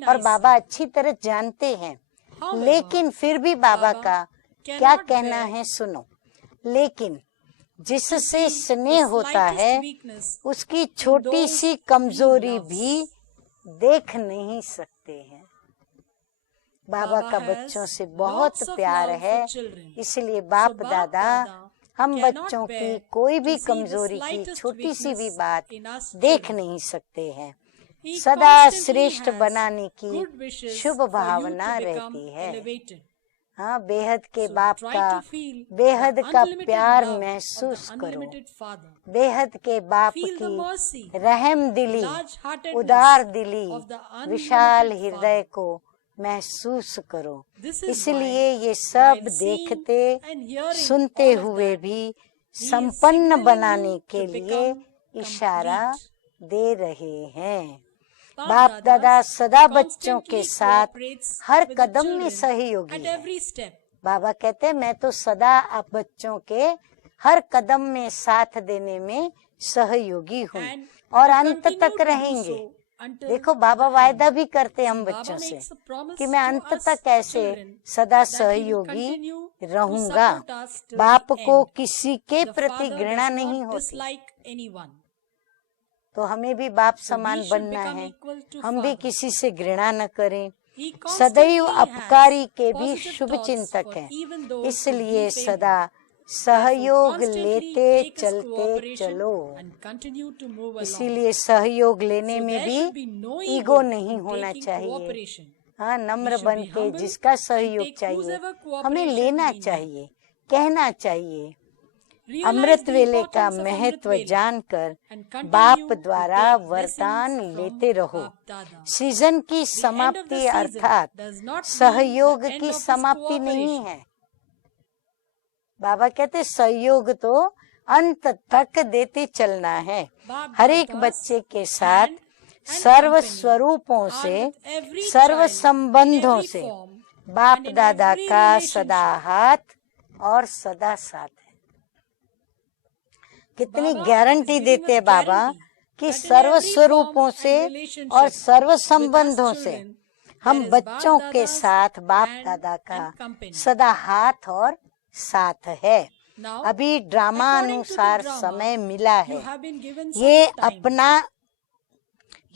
और बाबा अच्छी तरह जानते हैं। लेकिन फिर भी बाबा का क्या कहना है सुनो। लेकिन जिससे स्नेह होता है उसकी छोटी सी कमजोरी भी देख नहीं सकते हैं। बाबा का बच्चों से बहुत प्यार है, इसलिए बाप दादा हम बच्चों की कोई भी कमजोरी की छोटी सी भी बात देख नहीं सकते हैं। सदा श्रेष्ठ बनाने की शुभ भावना रहती है। हाँ, बेहद के बाप का बेहद का प्यार महसूस करो। बेहद के बाप की रहम दिली, उदार दिली, विशाल हृदय को महसूस करो। इसलिए ये सब देखते सुनते हुए भी संपन्न बनाने के लिए इशारा दे रहे हैं। बाप दादा सदा बच्चों के साथ हर कदम में सहयोगी है। बाबा कहते हैं मैं तो सदा आप बच्चों के हर कदम में साथ देने में सहयोगी हूँ और अंत तक रहेंगे। देखो बाबा वायदा भी करते हम बच्चों से कि मैं अंत तक ऐसे सदा सहयोगी रहूंगा। बाप को किसी के प्रति घृणा नहीं होती, तो हमें भी बाप समान बनना है। हम भी किसी से घृणा न करें। सदैव अपकारी के भी शुभ चिंतक हैं, इसलिए सदा सहयोग लेते चलते चलो। इसीलिए सहयोग लेने में भी ईगो नहीं होना चाहिए। हाँ, नम्र बन के जिसका सहयोग चाहिए हमें लेना चाहिए, कहना चाहिए। अमृत वेले का महत्व जानकर बाप द्वारा वरदान लेते रहो। सीजन की समाप्ति अर्थात सहयोग की समाप्ति नहीं है। बाबा कहते सहयोग तो अंत तक देते चलना है। हर एक बच्चे के साथ सर्व स्वरूपों से, सर्व संबंधों से बाप and in दादा every का relationship. सदा हाथ और सदा साथ है। कितनी Baba गारंटी is giving देते हैं a बाबा guarantee कि that in सर्व every स्वरूपों form से and और relationship सर्व with us संबंधों से children, हम there is बच्चों Bap के Dadas साथ बाप and- दादा का and company. सदा हाथ और साथ है। Now, अभी ड्रामा according to the अनुसार drama, समय मिला you है। have been given ये some time.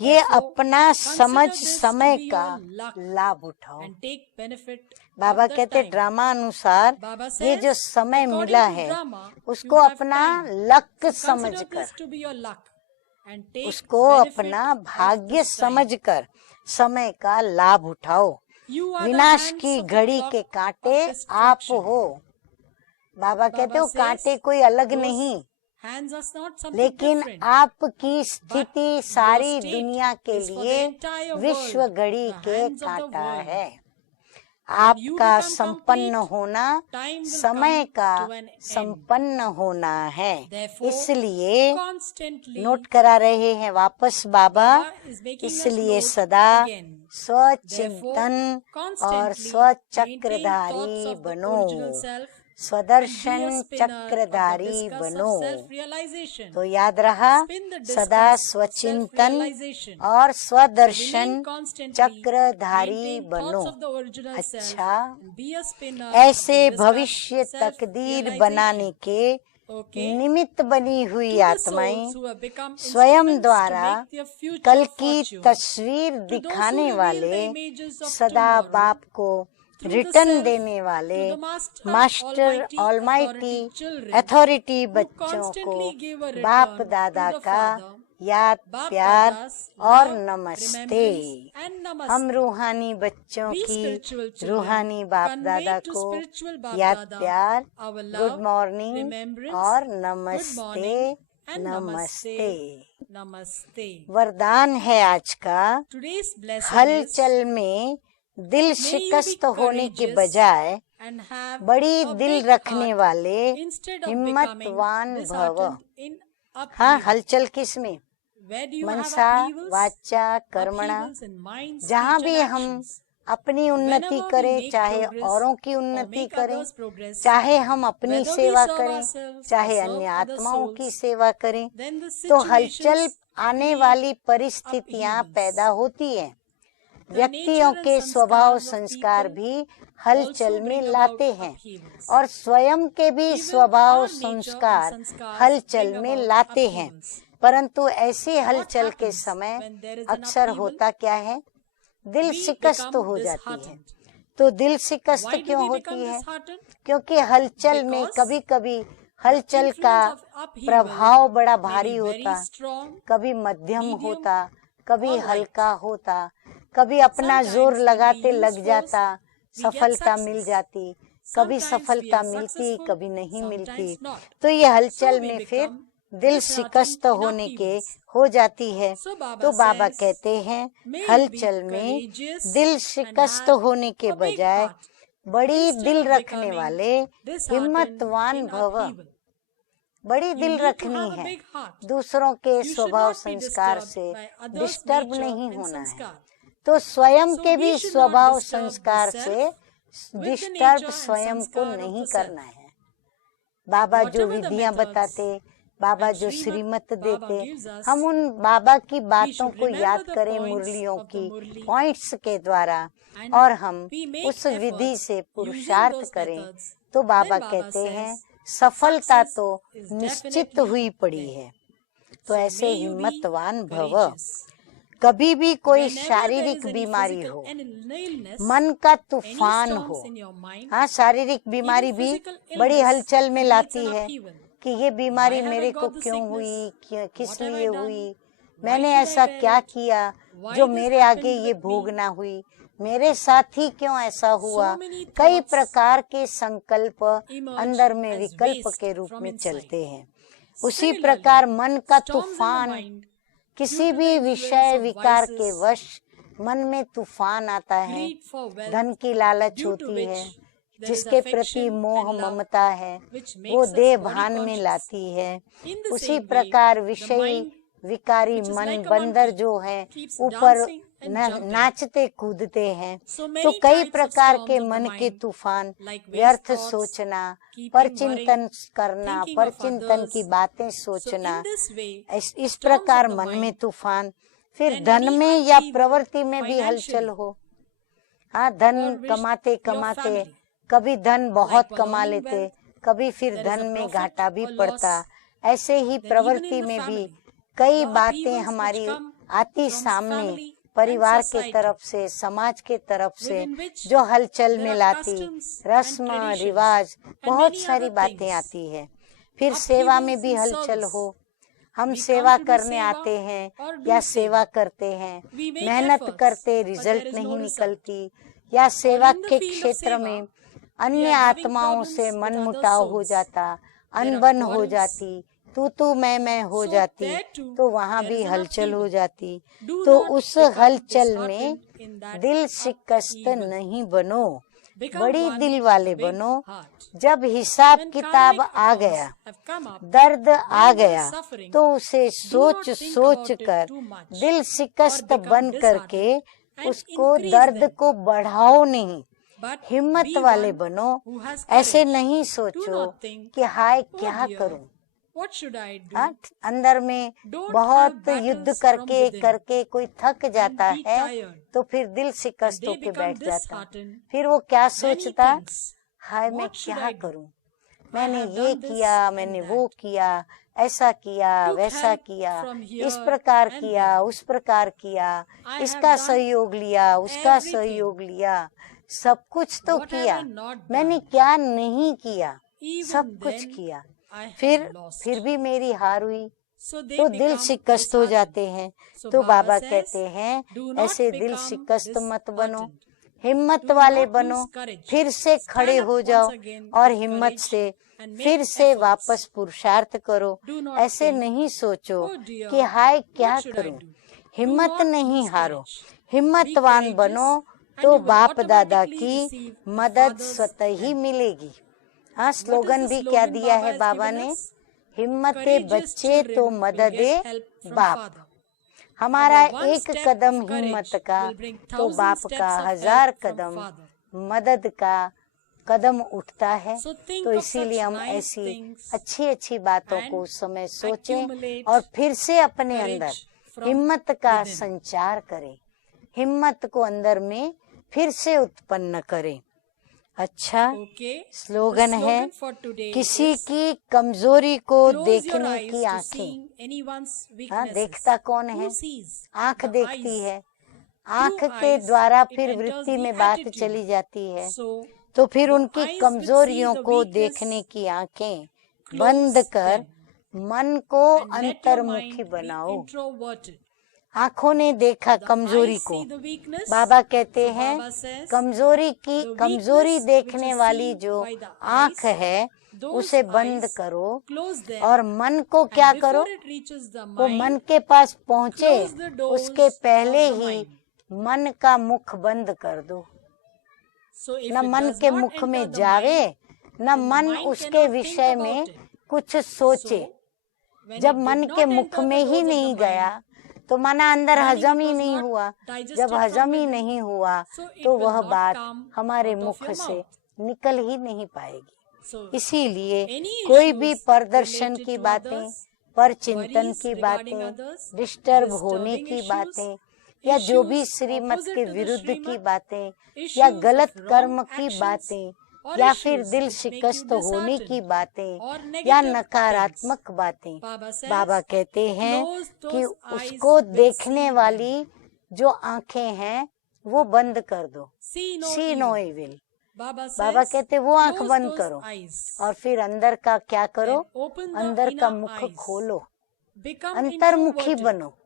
Therefore, अपना consider समझ this to समय be का your luck लाभ उठाओ। and take benefit Baba of the कहते time. ड्रामा अनुसार Baba ये says, जो समय according मिला to है drama, उसको you have अपना time. लक So समझकर, consider this to be your luck and take उसको benefit अपना of भाग्य this time. समझकर समय का लाभ उठाओ। You are the विनाश hands की of the घड़ी clock के of कांटे आप destruction. हो। बाबा कहते हो says, कांटे कोई अलग those नहीं, hands are not something लेकिन different. आपकी स्थिति your सारी state दुनिया के is for the लिए entire विश्व world, घड़ी the के hands of the कांटा world. है। you आपका become संपन्न complete, होना time will समय come का to an end. संपन्न होना है। Therefore, इसलिए constantly नोट करा रहे हैं वापस बाबा, Baba is making us इसलिए note सदा again. स्वचिंतन Therefore, और constantly स्वचक्रधारी maintain thoughts of the बनो, original self स्वदर्शन and be a spinner Chakradhari of the discus बनो। of self-realization. तो याद रहा, Spin the discus सदा of स्वचिंतन self-realization. और स्वदर्शन Remain constantly, चक्रधारी maintain बनो। thoughts of the original self अच्छा, and be a spinner ऐसे of the discus भविष्य of तकदीर self-realization. बनाने के Okay? निमित्त बनी हुई To the आत्माएं souls who have become स्वयं instruments द्वारा to make their future कल की fortune. तस्वीर To those दिखाने who reveal वाले the images of सदा tomorrow, बाप को through the रिटर्न self, देने वाले to the master Almighty almighty authority children, authority who बच्चों को constantly give a बाप return दादा to the का Father, याद Bap प्यार Dadas, और love, नमस्ते। remembrance and namaste. हम रूहानी बच्चों We की spiritual children रूहानी बाप convey दादा to को spiritual Bap याद Dada प्यार, our love, good morning remembrance, और good नमस्ते morning and नमस्ते। Namaste. वरदान है आज का, Today's blessing is हलचल में दिल may you शिकस्त be होने के courageous बजाय and have बड़ी a दिल big रखने heart वाले instead of हिम्मतवान becoming भव। disheartened in हाँ, upheaval. हलचल किसमें? Where do you have Mansa upheavals? वाचा कर्मणा, Upheavals in mind, जहाँ speech भी and हम actions. अपनी उन्नति Whenever we करें, make चाहे progress औरों की or उन्नति make करें, others progress, चाहे हम अपनी whether we सेवा serve करें, ourselves चाहे or serve अन्य other आत्माओं souls, की सेवा करें, then the तो हलचल situations आने create वाली परिस्थितियां upheavals. पैदा होती हैं। The व्यक्तियों nature के and स्वभाव sanskars of संस्कार people भी हलचल also में bring लाते about हैं upheavals. और स्वयं के भी Even स्वभाव our nature and संस्कार sanskars हलचल bring में about लाते हैं। upheavals. परंतु ऐसे What हलचल के happens समय when there is an अक्सर upheaval? होता क्या है? दिल We शिकस्त become हो जाती है। disheartened. तो दिल शिकस्त Why do क्यों we होती become है? disheartened? क्योंकि हलचल में Because कभी कभी हलचल का influence of upheaval प्रभाव बड़ा may भारी be very होता, strong, कभी मध्यम medium, होता, कभी or light. हल्का होता, कभी अपना Sometimes जोर when we लगाते use लग force, जाता, we get सफलता success. मिल जाती, कभी Sometimes सफलता we are मिलती, successful, कभी नहीं मिलती। sometimes not. तो ये हलचल So we में फिर become दिल disheartened शिकस्त in होने के upheavals. हो जाती है। So Baba तो बाबा says, कहते हैं may you हलचल be में courageous दिल and शिकस्त have होने के a big बजाय heart बड़ी instead दिल of रखने becoming वाले disheartened हिम्मतवान in भव। upheaval. बड़ी You दिल need to रखनी have a है, big heart. दूसरों के You should स्वभाव not be संस्कार disturbed से by others' डिस्टर्ब nature नहीं and होना है। sanskar. तो स्वयं So के we भी should not स्वभाव disturb the संस्कार self से with the disturb nature and स्वयं को sanskar of नहीं the करना self. है। बाबा जो Whatever the विधियां methods बताते, बाबा and जो Srimad श्रीमत Baba देते, gives us, हम उन बाबा की we बातों should को remember याद the करें points मुरलियों of the की Murli पॉइंट्स के द्वारा and और हम we make उस विधि efforts से using पुरुषार्थ those करें। methods. तो बाबा Then Baba कहते says, हैं सफलता success तो is निश्चित definitely हुई पड़ी there. है। तो So ऐसे may you be हिम्मतवान भव। courageous. कभी भी कोई Whenever there शारीरिक is any बीमारी physical हो, illness, मन का any तूफान storms हो, in your mind, हाँ शारीरिक बीमारी even भी physical बड़ी illness हलचल में creates लाती an है upheaval. कि ये बीमारी Why have मेरे I को got the क्यों sickness? हुई, किस What have लिए I done? हुई, Why मैंने should I ऐसा bear क्या it? किया Why जो this मेरे happened आगे ये with me? भोगना हुई, मेरे साथ ही क्यों ऐसा हुआ। So many कई thoughts प्रकार के संकल्प emerge अंदर में as विकल्प waste के रूप from में inside. चलते हैं। उसी Similarly, प्रकार मन का storms in the तूफान mind किसी due to भी the influence विषय of विकार vices, के वश मन में तूफान आता है। greed for wealth, धन की लालच due to होती which है, there is जिसके प्रति affection मोह and love, ममता है, which वो makes us देह body भान में conscious. लाती है। In the उसी same way, प्रकार the विषयी mind, विकारी which is मन like a बंदर monkey, जो है keeps ऊपर dancing and jumping. नाचते कूदते हैं। So many तो कई types of प्रकार storms के of the मन के mind, तूफान, like waste व्यर्थ thoughts, सोचना, keeping परचिंतन worrying, करना, thinking of परचिंतन others. की बातें So सोचना, in this way, इस storms प्रकार of the मन में mind, तूफान। फिर then धन any में या upheaval प्रवृत्ति में भी हलचल financially हो। हाँ, धन or wish कमाते your कमाते family, कभी धन बहुत like कमा prolonging लेते, wealth, कभी फिर there is धन a में profit घाटा भी or पड़ता। loss, ऐसे ही then even प्रवृत्ति in the में भी family, कई the बातें upheavals which हमारी come आती from सामने, family परिवार and के society, तरफ से, समाज के तरफ से, within which जो हलचल there में are लाती, customs रस्म and traditions रिवाज, and बहुत many सारी other बातें things. आती है। फिर सेवा में Upheavals भी in हलचल service. हो, हम We come सेवा to do करने seva आते हैं or do या seva. सेवा करते हैं, We make मेहनत efforts, करते, but result there is no नहीं result. निकलती, या सेवा in the के field of क्षेत्र seva, में we अन्य are having आत्माओं problems से with मन other मुटाव हो souls. जाता, There are अनबन हो quarrels. जाती, तू मैं हो So जाती, there too, तो वहाँ there भी is an हलचल हो upheaval. जाती। Do तो not उस become हलचल में disheartened in that दिल शिकस्त upheaval. नहीं बनो, Become बड़ी one दिल with वाले big बनो। heart. जब हिसाब When किताब karmic आ accounts गया, have come up, दर्द आ when there is गया, suffering, तो उसे सोच not think सोच about it कर too much दिल शिकस्त or become बन करके disheartened and उसको increase दर्द them. को बढ़ाओ नहीं, But हिम्मत be वाले one बनो। who has ऐसे courage. नहीं Do सोचो not think, कि हाय "Oh क्या dear, करूं। what should I do?" हाँ, अंदर में Don't बहुत have battles युद्ध from करके within करके कोई थक जाता be है, tired. तो फिर दिल शिकस्त They होके become बैठ जाता। disheartened. फिर वो क्या Then he सोचता, thinks, हाय मैं "What should क्या I do? करूं, मैंने have ये done this किया, and मैंने that. वो किया, ऐसा किया, Took वैसा help किया, from इस here प्रकार and किया, there. उस प्रकार किया, I इसका have done सहयोग लिया, उसका everything. सहयोग लिया, सब कुछ तो What have किया, I not मैंने done? क्या नहीं किया, Even सब कुछ then, किया, I have फिर lost." भी मेरी हार हुई, So they तो दिल become शिकस्त हो disheartened. जाते हैं। So तो Baba बाबा says, कहते हैं, "Do not ऐसे दिल become शिकस्त मत बनो, disheartened. हिम्मत Do वाले not बनो, lose courage. फिर से Stand खड़े up हो once जाओ again और with हिम्मत courage से and make फिर से efforts. वापस पुरुषार्थ करो। Do not ऐसे think, नहीं सोचो "Oh dear, कि हाय क्या what should I करूं। do?" हिम्मत Do not नहीं lose हारो, courage. हिम्मतवान Be बनो, courageous तो and you will बाप दादा automatically की receive the मदद Father's स्वतः ही help. मिलेगी। हाँ, What is स्लोगन the भी क्या slogan दिया Baba है has बाबा given ने, us? हिम्मते Courageous बच्चे children तो will मददे get help from बाप। Father. हमारा Our one एक step कदम of courage हिम्मत का will bring तो 1,000 बाप steps का of 1000 help from Kadam Father. मदद का कदम उठता है। So think तो of इसीलिए such हम nice ऐसी things अच्छी अच्छी बातों and को उस समय सोचें accumulate और फिर से अपने अंदर courage from हिम्मत का within. संचार करें, हिम्मत को अंदर में फिर से उत्पन्न करें। अच्छा, Okay. स्लोगन The है, slogan for today किसी is, की कमजोरी को close your देखने eyes की to आंखें। seeing anyone's हाँ, weaknesses. देखता कौन है, Who sees? आंख The देखती eyes. है, आंख Through के eyes, द्वारा it फिर enters वृत्ति the में बात attitude. चली जाती है। So तो फिर the उनकी eyes which कमजोरियों see the को weakness, देखने की आंखें close बंद कर them मन को and let your अंतर्मुखी mind be बनाओ। introverted. आंखों ने देखा The कमजोरी eyes को, see the weakness. बाबा कहते So हैं, Baba says, कमजोरी की the कमजोरी weakness देखने which is वाली seen जो by the आंख eyes, है those उसे बंद eyes, करो close them, और मन को and क्या before करो, it reaches the वो mind, मन के पास पहुंचे close the doors उसके पहले of the ही mind. मन का मुख बंद कर दो। So if न it मन does के not मुख enter में the जावे, mind, न then the मन mind उसके cannot think विषय about में it. कुछ सोचे। So when जब it मन did के not मुख enter में the ही doors of नहीं the गया mind, तो माना अंदर meaning हजम it ही was नहीं not हुआ। digested जब from हजम ही within, नहीं हुआ so it तो will वह not बात come हमारे out of मुख your से mouth. निकल ही नहीं पाएगी। So इसीलिए any कोई भी issues प्रदर्शन related की to बातें, others, पर चिंतन worries की regarding बातें, others, डिस्टर्ब होने disturbing की issues, बातें या जो भी issues श्रीमत opposite के to the विरुद्ध की Srimad, बातें issues या of गलत wrong कर्म की actions, बातें or या फिर issues दिल which make you शिकस्त होने की disheartened बातें or या negative नकारात्मक बातें, Baba says, बाबा कहते हैं close कि those eyes उसको which देखने see वाली जो आंखें हैं वो बंद कर दो। See no see evil. No evil. Baba Baba says, कहते वो आंख close बंद those करो eyes, और फिर अंदर का क्या करो, then open the अंदर का inner मुख eyes, खोलो, become अंतर्मुखी introverted. बनो।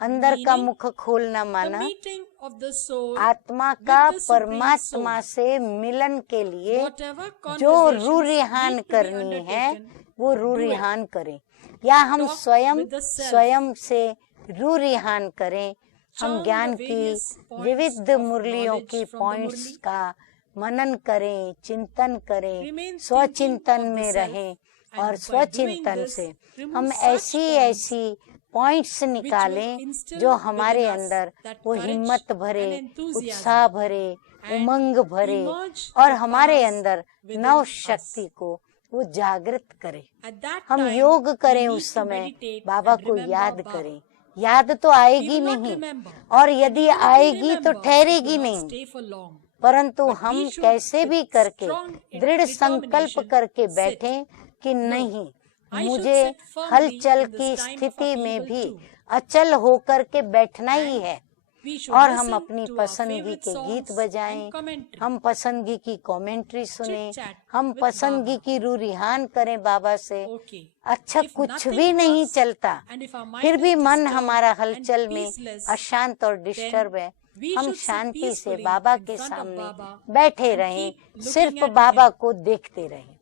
अंदर का Meaning, मुख खोलना The माना meeting of the soul आत्मा with का the Supreme परमात्मा Soul. से मिलन के लिए Whatever जो conversations रूरिहान need to be करनी है undertaken, वो रूरिहान करें, या हम Talk स्वयं with the self. स्वयं से रूरिहान करें। हम Chant ज्ञान the की various points विविध of मुरलियों knowledge की from the पॉइंट्स Murli. का मनन करें, चिंतन करें, Remain स्वचिंतन thinking of में the self, रहें and और by स्वचिंतन doing this, से remove हम such ऐसी forms ऐसी पॉइंट्स निकालें instill जो within हमारे us अंदर that वो courage हिम्मत भरे, and enthusiasm उत्साह भरे, and उमंग भरे emerge और the हमारे powers अंदर within नव us. शक्ति को वो जागृत करे। At that हम time, योग we करें need उस to समय meditate बाबा and को remember याद Baba. करें। याद तो We आएगी will not नहीं, remember. और यदि Even if we आएगी तो remember, ठहरेगी it will not नहीं, stay for long. परंतु But हम we should कैसे भी with करके strong दृढ़ संकल्प determination करके sit. बैठें कि नहीं, I should मुझे sit firmly हलचल in this की time of स्थिति में upheaval भी too. अचल होकर के बैठना ही है। We should और हम listen अपनी to our पसंदगी favorite के songs गीत and बजाएं, commentary. हम पसंदगी की कमेंट्री सुने, Chit-chat हम with पसंदगी Baba. की रूरिहान करें बाबा से। Okay. अच्छा If कुछ nothing भी नहीं works, चलता, and if our mind फिर भी is मन disturbed हमारा and हलचल में peaceless, अशांत और डिस्टर्ब है, we हम should sit शांति से peacefully बाबा in के front of सामने Baba बैठे and रहें, keep looking सिर्फ at बाबा him. को देखते रहें।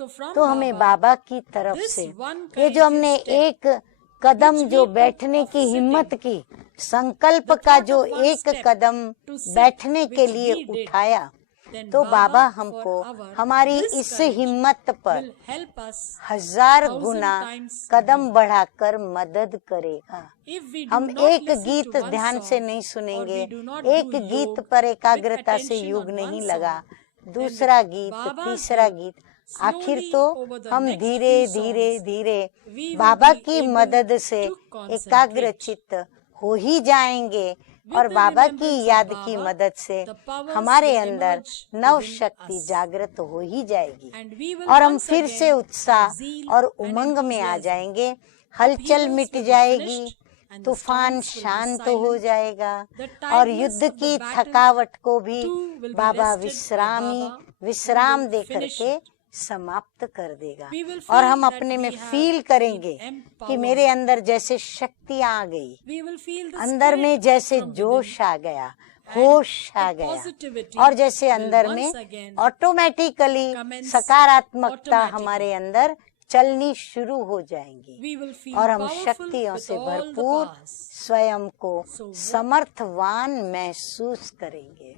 So from तो हमें Baba, बाबा की तरफ this से one ये जो हमने courageous step एक कदम which जो we बैठने took की of हिम्मत sitting, की, संकल्प the का thought जो of one एक step कदम to sit बैठने के which लिए we did, उठाया, then तो Baba बाबा for हमको our हमारी this इस courage हिम्मत पर will help us 1000 1,000 Guna times Kadam more. बढ़ाकर मदद करेगा। If we do हम not एक listen गीत to one ध्यान से song, नहीं or सुनेंगे, we do not एक do गीत योग पर with एकाग्रता से attention योग on नहीं one लगा, song, दूसरा then गीत, Baba's तीसरा help, गीत, आखिर slowly तो over the हम next धीरे few धीरे songs, धीरे we will बाबा be की able मदद से to concentrate. एकाग्रचित्त हो ही जाएंगे, With और the बाबा की remembrance of याद Baba, की मदद से the powers हमारे will अंदर emerge नव within शक्ति us. जागृत हो ही जाएगी, And we will और हम once फिर again से उत्साह have zeal और and उमंग में आ enthusiasm. जाएंगे। हलचल Upheavals मिट will be जाएगी, finished and the तूफान storms will be शांत silent. हो जाएगा, The और tiredness युद्ध of the की battle थकावट को भी too will be Baba rested by विश्रामी Baba, who विश्राम will दे finish करके it. समाप्त कर देगा। We will और feel हम that अपने में we have फील been करेंगे कि empowered. मेरे अंदर जैसे शक्ति आ गई, We will feel the अंदर spirit में जैसे from जोश within, आ गया, होश and आ the गया, positivity और जैसे will अंदर once में again ऑटोमेटिकली commence सकारात्मकता automatically. हमारे अंदर चलनी शुरू हो जाएंगी, We will feel और हम powerful शक्तियों with से all the भरपूर powers. स्वयं को So what- समर्थवान महसूस करेंगे।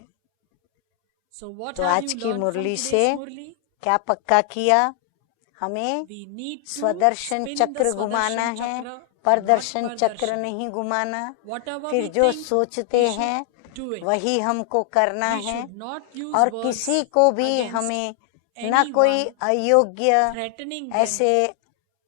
So what तो have आज you की learned from मुरली today's से Murli? क्या पक्का किया? हमें We need to स्वदर्शन spin चक्र the घुमाना Swadarsan है, chakra, प्रदर्शन not चक्र Pardarshan. नहीं घुमाना। Whatever फिर we जो think, सोचते we should हैं do it. वही हमको करना We है, should not use और words किसी को भी against हमें न anyone, कोई अयोग्य threatening them. ऐसे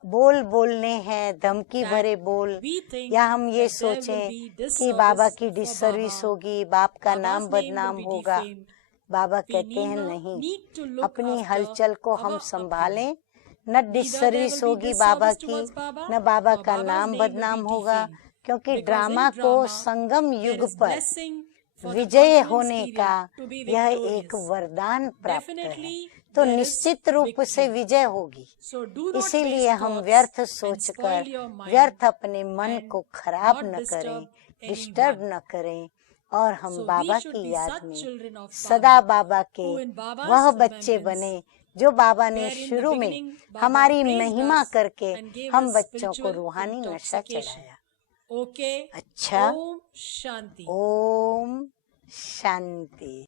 बोल बोलने हैं, धमकी that भरे बोल, we think या हम ये that there will सोचें be कि disservice बाबा की for डिसर्विस Baba. होगी, बाप का Baba's नाम name will बदनाम be होगा। defamed. बाबा We कहते हैं need नहीं, to look अपनी after हलचल को हम our संभालें, upbringing. न Neither there disservice will be होगी बाबा disservice की, towards Baba, न बाबा nor का Baba's नाम name will बदनाम be होगा, defamed. क्योंकि Because ड्रामा in को drama, संगम there युग is पर blessing for the Vijay confluence होने period का to be यह victorious. एक वरदान प्राप्त है, Definitely तो there is निश्चित रूप से victory. विजय होगी। So do not इसीलिए waste हम thoughts व्यर्थ and सोचकर, spoil your mind व्यर्थ अपने मन and को खराब not न disturb करें, anyone. डिस्टर्ब न करें, और हम So बाबा we should की be याद such में children of सदा Baba, बाबा के who in Baba's वह बच्चे remembrance, बने जो बाबा ने where in the शुरू में beginning Baba हमारी praised महिमा us करके and gave हम us बच्चों को spiritual रूहानी नशा intoxication. चढ़ाया। Okay. अच्छा, Om Shanti. ओम शांति।